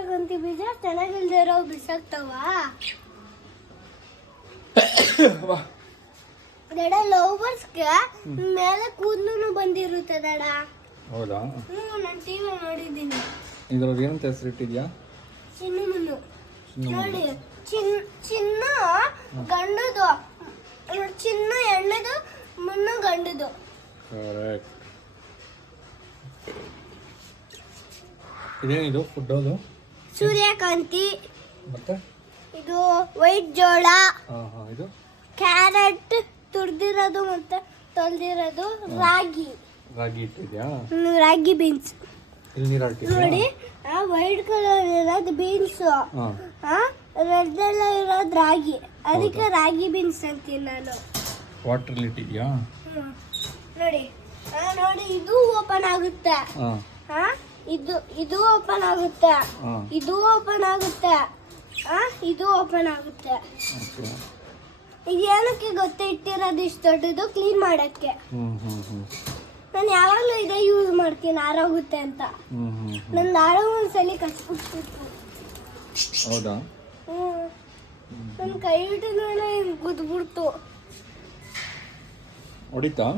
ಸೂರ್ಯಕಾಂತಿ ಬೀಜ ಚೆನ್ನಾಗಿಲ್ದೇ ಇರೋ ಬಿಸಾಕ್ತಾವ ದಡ ಲವ್ ಬರ್ಡ್ಸ್ಗೆ ಮೇಲೆ ಕೂದಲು ಬಂದಿರುತ್ತೆ ದಡ. ಹೌದಾ? ನಾನು ಟಿವಿ ನೋಡಿದ್ದೀನಿ. ಇದ್ರವ್ರು ಏನಂತ ಹೆಸರಿಟ್ಟಿದ್ಯಾ? ಚಿನ್ನು ಮುನ್ನು. ನೋಡಿ ಚಿನ್ನ ಗಂಡದು, ಚಿನ್ನ ಹೆಣ್ಣದು, ಮುನ್ನು ಗಂಡದು. ಕರೆಕ್ಟ್. ಇದೇನಿದು ಫುಡ್? ಅದು ಸೂರ್ಯಕಾಂತಿ. ಮತ್ತೆ ಇದು ವೈಟ್ ಜೋಳ, ಇದು ಕ್ಯಾರೆಟ್ ತುರ್ದಿರೋದು ಮತ್ತೆ ತೊಳ್ದಿರೋದು, ರಾಗಿ. ರಾಗಿ ಇಟ್ಟಿದ್ಯಾ? ರಾಗಿ ಬೀನ್ಸ್. ಇಲ್ಲಿ ನೀರು ಹಾಕಿದ್ಯಾ? ನೋಡಿ ವೈಟ್ ಕಲರ್ ಇರೋದು ಬೀನ್ಸ್, ರೆಡ್ ಎಲ್ಲ ಇರೋದು ರಾಗಿ. ಅದಕ್ಕೆ ರಾಗಿ ಬೀನ್ಸ್ ಅಂತೀನಿ ನಾನು. ವಾಟರ್ ಇಟ್ಟಿದ್ಯಾ? ನೋಡಿ ನೋಡಿ ಇದು ಓಪನ್ ಆಗುತ್ತೆ, ಇದು ಓಪನ್ ಆಗುತ್ತೆ, ಇದು ಓಪನ್ ಆಗುತ್ತೆ, ಇದು ಓಪನ್ ಆಗುತ್ತೆ. ಇದು ಏನಕ್ಕೆ ಗೊತ್ತ ಇಟ್ಟಿರೋದು ಇಷ್ಟು ದೊಡ್ಡದು? ಕ್ಲೀನ್ ಮಾಡಕ್ಕೆ. ನಾನು ಯಾವಾಗಲೂ ಇದೇ ಯೂಸ್ ಮಾಡ್ತೀನಿ, ಆರೋಗುತ್ತೆ ಅಂತ. ನಂದು ಆರೋ ಒಂದ್ಸಲಿ ಕಚ್ಬಿಡ್ತಿತ್ತು. ಹೌದಾ? ನನ್ನ ಕೈ ಬಿಟ್ಟು ಗುದ್ಬಿಡ್ತು. ಹೊಡಿತಾ?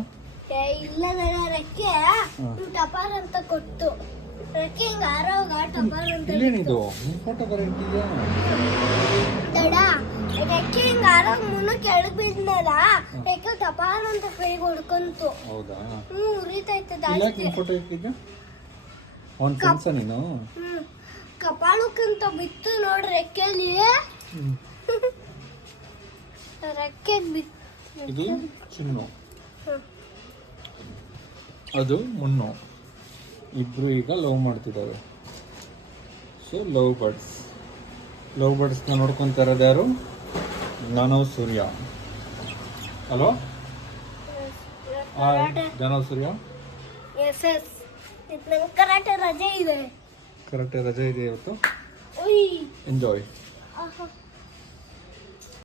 ಇಲ್ಲ ನನ್ನ ರೆಕ್ಕೆ ಟಪಾರ್ ಅಂತ ಕೊಟ್ಟು, ರೆಕ್ಕೆ ಹಿಂಗ ಆರೋಗ ಟಪಾರ್ ಅಂತ. ಇಲ್ಲೇನಿದು ಫೋಟೋ ಬರ ಇಟ್ಟಿದ್ಯಾ? ದಡ ರೆಕ್ಕೆ ಹಿಂಗ ಆರೋಗ ಮುನ್ನ ಕೆಳಗ್ ಬಿದ್ನಲ್ಲ, ರೆಕ್ಕೆ ಟಪಾರ್ ಅಂತ ಕೈಗೆ ಹೊಡ್ಕೊಂತು. ಹೌದಾ? ಉರಿತೈತೆ ಜಾಸ್ತಿ. ಫೋಟೋ ಇಟ್ಟಿದ್ಯಾ? ಅವನ್ ಫ್ರೆಂಡ್ಸ ನೀನು? ಕಪಾಳಕ್ಕಂತ ಬಿತ್ತು ನೋಡ್ರಿ ರೆಕ್ಕೆಲಿ. ರೆಕ್ಕೆ ಬಿತ್ತು. ಇದು ಚಿನ್ನು, ಅದು ಮುನ್ನು. ಇಬ್ರು ಈಗ ಲವ್ ಮಾಡ್ತಿದ್ದಾರೆ. ಸೊ ಲವ್ ಬರ್ಡ್ಸ್ನ ನೋಡ್ಕೊಂತ ಇರೋದು ಯಾರು? ನಾನು ಸೂರ್ಯ. ಹಲೋ, ನಾನು ಸೂರ್ಯ. Yes yes. ನಂಗೆ ಕರಾಟೆ ರಜೆ ಇದೆ. ಕರೆಕ್ಟ್ ರಜೆ ಇದೆ ಇವತ್ತು. ಉಯ್. ಎಂಜಾಯ್. ಆಹಾ.